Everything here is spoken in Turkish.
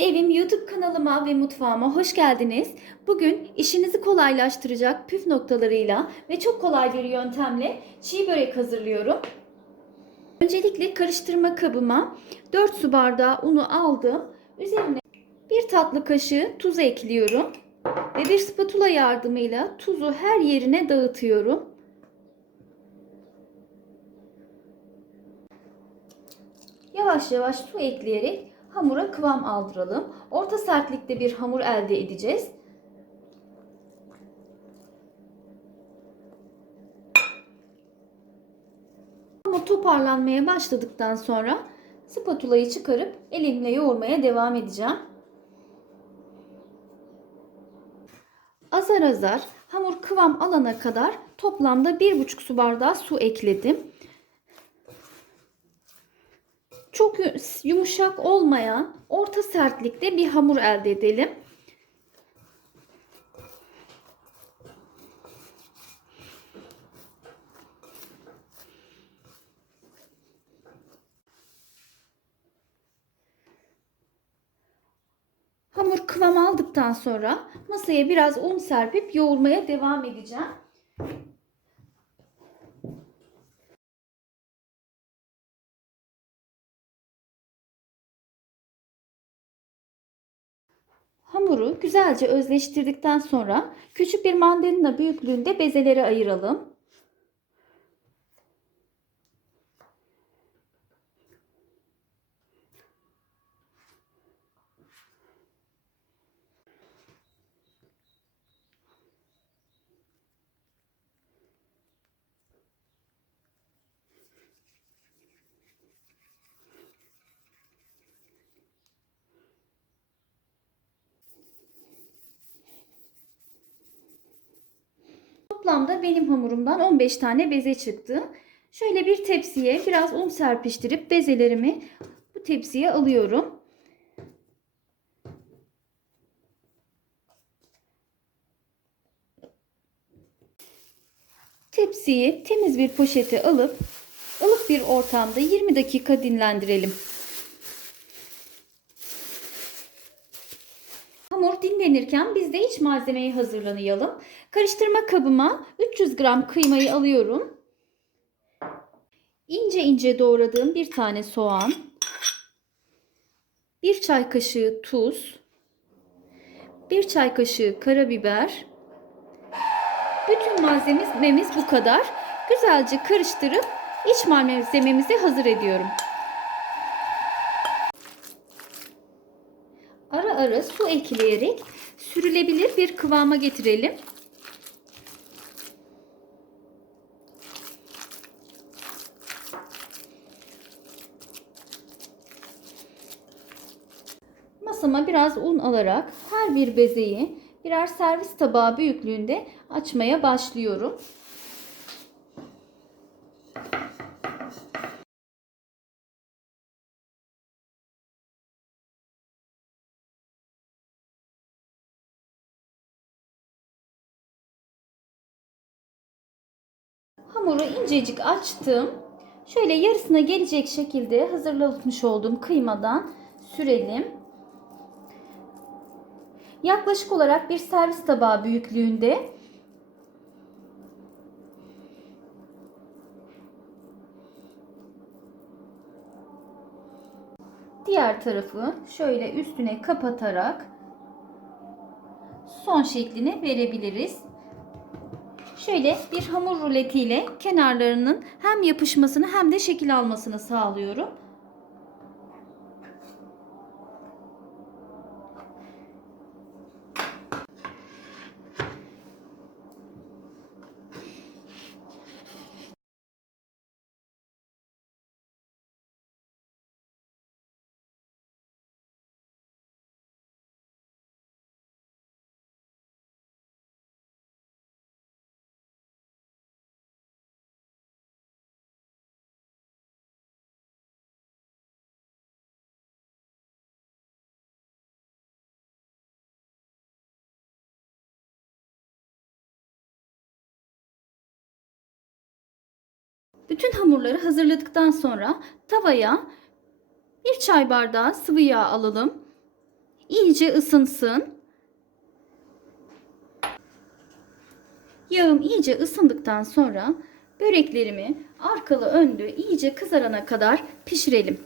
Evim YouTube kanalıma ve mutfağıma hoş geldiniz. Bugün işinizi kolaylaştıracak püf noktalarıyla ve çok kolay bir yöntemle çiğ börek hazırlıyorum. Öncelikle karıştırma kabıma 4 su bardağı unu aldım. Üzerine bir tatlı kaşığı tuz ekliyorum ve bir spatula yardımıyla tuzu her yerine dağıtıyorum. Yavaş yavaş su ekleyerek hamura kıvam aldıralım. Orta sertlikte bir hamur elde edeceğiz. Hamur toparlanmaya başladıktan sonra spatulayı çıkarıp elimle yoğurmaya devam edeceğim. Azar azar hamur kıvam alana kadar toplamda 1,5 su bardağı su ekledim. Çok yumuşak olmayan orta sertlikte bir hamur elde edelim. Hamur kıvam aldıktan sonra masaya biraz un serpip yoğurmaya devam edeceğim. Hamuru güzelce özleştirdikten sonra küçük bir mandalina büyüklüğünde bezelere ayıralım. Toplamda benim hamurumdan 15 tane beze çıktı. Şöyle bir tepsiye biraz un serpiştirip bezelerimi bu tepsiye alıyorum. Tepsiyi temiz bir poşete alıp ılık bir ortamda 20 dakika dinlendirelim. Hamur dinlenirken biz de iç malzemeyi hazırlanayalım. Karıştırma kabıma 300 gram kıymayı alıyorum. İnce ince doğradığım bir tane soğan, bir çay kaşığı tuz, bir çay kaşığı karabiber. Bütün malzememiz bu kadar. Güzelce karıştırıp iç malzememizi hazır ediyorum. Ara su ekleyerek sürülebilir bir kıvama getirelim. Masama biraz un alarak her bir bezeyi birer servis tabağı büyüklüğünde açmaya başlıyorum. Hamuru incecik açtım. Şöyle yarısına gelecek şekilde hazırlamış olduğum kıymadan sürelim. Yaklaşık olarak bir servis tabağı büyüklüğünde diğer tarafı şöyle üstüne kapatarak son şeklini verebiliriz. Şöyle bir hamur ruletiyle kenarlarının hem yapışmasını hem de şekil almasını sağlıyorum. Bütün hamurları hazırladıktan sonra tavaya bir çay bardağı sıvı yağ alalım. iyice ısınsın. Yağım iyice ısındıktan sonra böreklerimi arkalı önlü iyice kızarana kadar pişirelim.